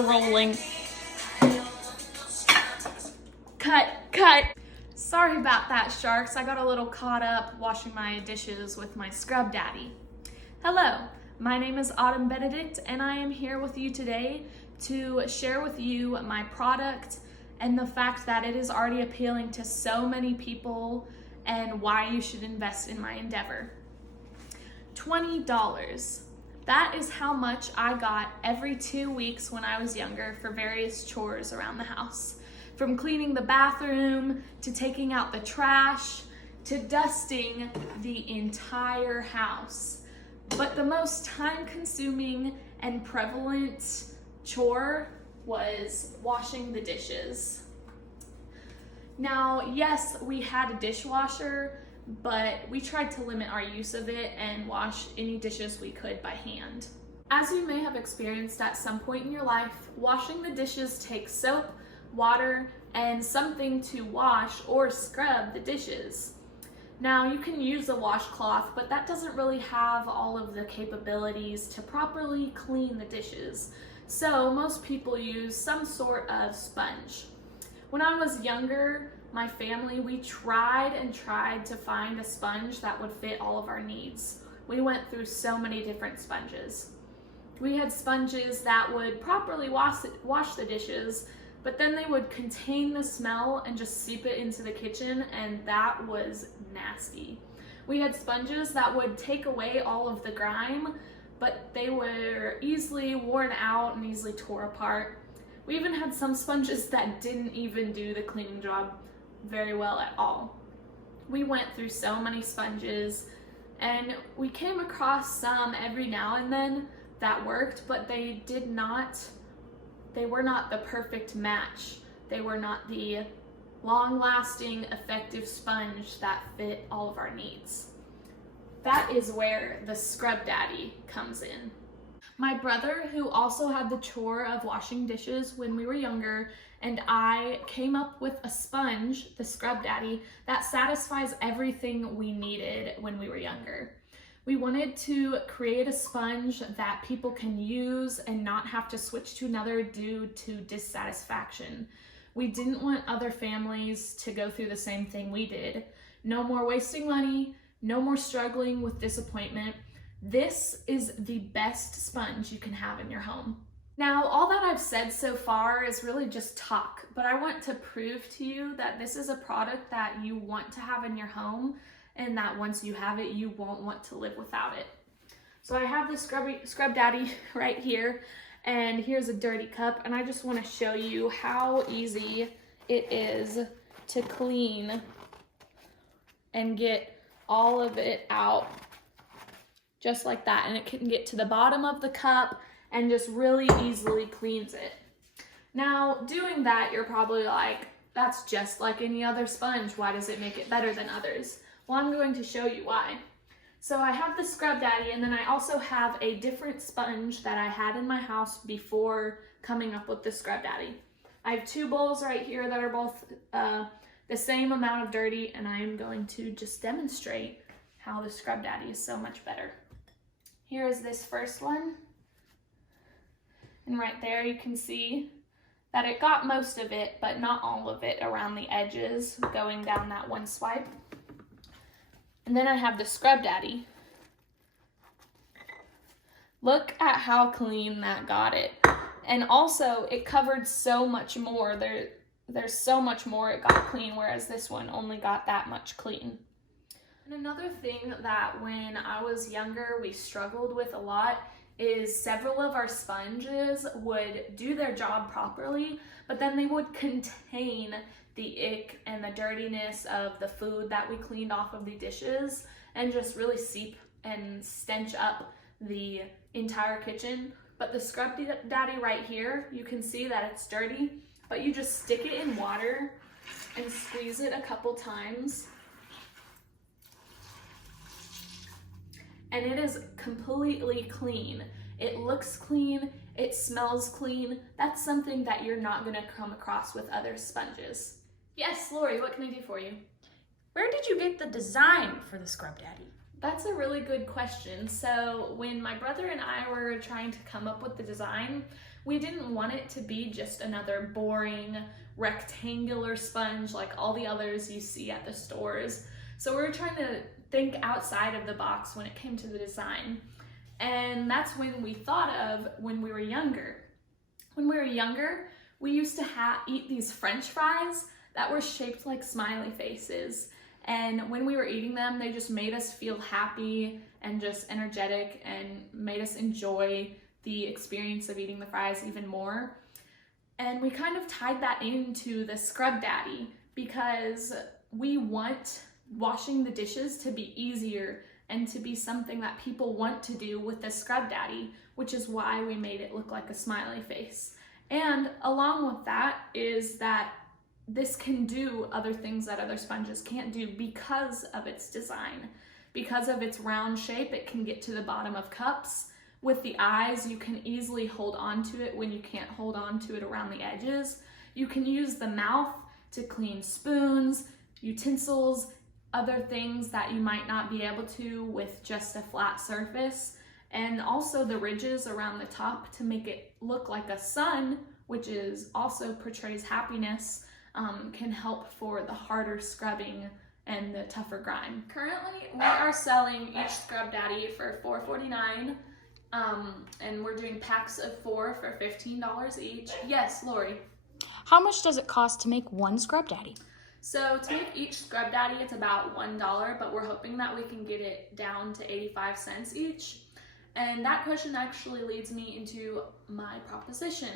we're rolling. Cut. Sorry about that, sharks. I got a little caught up washing my dishes with my Scrub Daddy. Hello, my name is Autumn Benedict, and I am here with you today to share with you my product and the fact that it is already appealing to so many people and why you should invest in my endeavor. $20. That is how much I got every 2 weeks when I was younger for various chores around the house. From cleaning the bathroom, to taking out the trash, to dusting the entire house. But the most time-consuming and prevalent chore was washing the dishes. Now, yes, we had a dishwasher, but we tried to limit our use of it and wash any dishes we could by hand. As you may have experienced at some point in your life, washing the dishes takes soap, water, and something to wash or scrub the dishes. Now, you can use a washcloth, but that doesn't really have all of the capabilities to properly clean the dishes. So most people use some sort of sponge. When I was younger, my family, we tried to find a sponge that would fit all of our needs. We went through so many different sponges. We had sponges that would properly wash the dishes, but then they would contain the smell and just seep it into the kitchen, and that was nasty. We had sponges that would take away all of the grime, but they were easily worn out and easily tore apart. We even had some sponges that didn't even do the cleaning job very well at all. We went through so many sponges, and we came across some every now and then that worked, but they were not the perfect match. They were not the long-lasting, effective sponge that fit all of our needs. That is where the Scrub Daddy comes in. My brother, who also had the chore of washing dishes when we were younger, and I came up with a sponge, the Scrub Daddy, that satisfies everything we needed when we were younger. We wanted to create a sponge that people can use and not have to switch to another due to dissatisfaction. We didn't want other families to go through the same thing we did. No more wasting money, no more struggling with disappointment. This is the best sponge you can have in your home. Now, all that I've said so far is really just talk, but I want to prove to you that this is a product that you want to have in your home, and that once you have it, you won't want to live without it. So I have the Scrub Daddy right here, and here's a dirty cup, and I just want to show you how easy it is to clean and get all of it out just like that. And it can get to the bottom of the cup and just really easily cleans it. Now, doing that, you're probably like, that's just like any other sponge. Why does it make it better than others? Well, I'm going to show you why. So I have the Scrub Daddy, and then I also have a different sponge that I had in my house before coming up with the Scrub Daddy. I have two bowls right here that are both the same amount of dirty, and I am going to just demonstrate how the Scrub Daddy is so much better. Here is this first one. And right there you can see that it got most of it, but not all of it around the edges going down that one swipe. And then I have the Scrub Daddy. Look at how clean that got it. And also it covered so much more. There's so much more it got clean, whereas this one only got that much clean. And another thing that when I was younger we struggled with a lot is several of our sponges would do their job properly, but then they would contain the ick and the dirtiness of the food that we cleaned off of the dishes and just really seep and stench up the entire kitchen. But the Scrub Daddy right here, you can see that it's dirty, but you just stick it in water and squeeze it a couple times. And it is completely clean. It looks clean, it smells clean. That's something that you're not gonna come across with other sponges. Yes, Lori, what can I do for you? Where did you get the design for the Scrub Daddy? That's a really good question. So when my brother and I were trying to come up with the design, We didn't want it to be just another boring rectangular sponge like all the others you see at the stores. So we were trying to think outside of the box when it came to the design. And that's when we thought of when we were younger. When we were younger, we used to eat these French fries that were shaped like smiley faces. And when we were eating them, they just made us feel happy and just energetic and made us enjoy the experience of eating the fries even more. And we kind of tied that into the Scrub Daddy because we want washing the dishes to be easier and to be something that people want to do with the Scrub Daddy, which is why we made it look like a smiley face. And along with that is that this can do other things that other sponges can't do because of its design. Because of its round shape, it can get to the bottom of cups. With the eyes, you can easily hold on to it when you can't hold on to it around the edges. You can use the mouth to clean spoons, utensils, other things that you might not be able to with just a flat surface. And also the ridges around the top to make it look like a sun, which is also portrays happiness, can help for the harder scrubbing and the tougher grime. Currently, we are selling each Scrub Daddy for $4.49, and we're doing packs of 4 for $15 each. Yes, Lori? How much does it cost to make one Scrub Daddy? So to make each Scrub Daddy, it's about $1, but we're hoping that we can get it down to 85 cents each. And that question actually leads me into my proposition.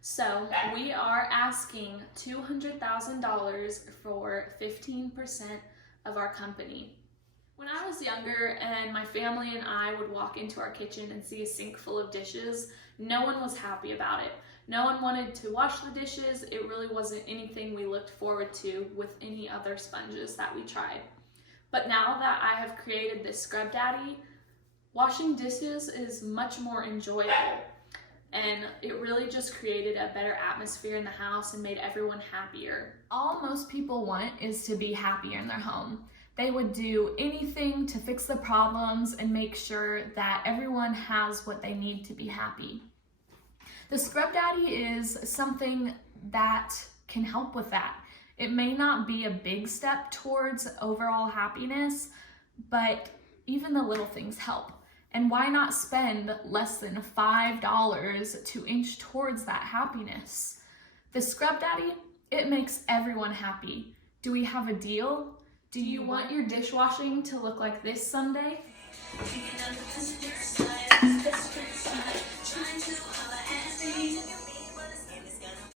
So we are asking $200,000 for 15% of our company. When I was younger and my family and I would walk into our kitchen and see a sink full of dishes, no one was happy about it. No one wanted to wash the dishes. It really wasn't anything we looked forward to with any other sponges that we tried. But now that I have created this Scrub Daddy, washing dishes is much more enjoyable. And it really just created a better atmosphere in the house and made everyone happier. All most people want is to be happier in their home. They would do anything to fix the problems and make sure that everyone has what they need to be happy. The Scrub Daddy is something that can help with that. It may not be a big step towards overall happiness, but even the little things help. And why not spend less than $5 to inch towards that happiness? The Scrub Daddy, it makes everyone happy. Do we have a deal? Do you want your dishwashing to look like this someday?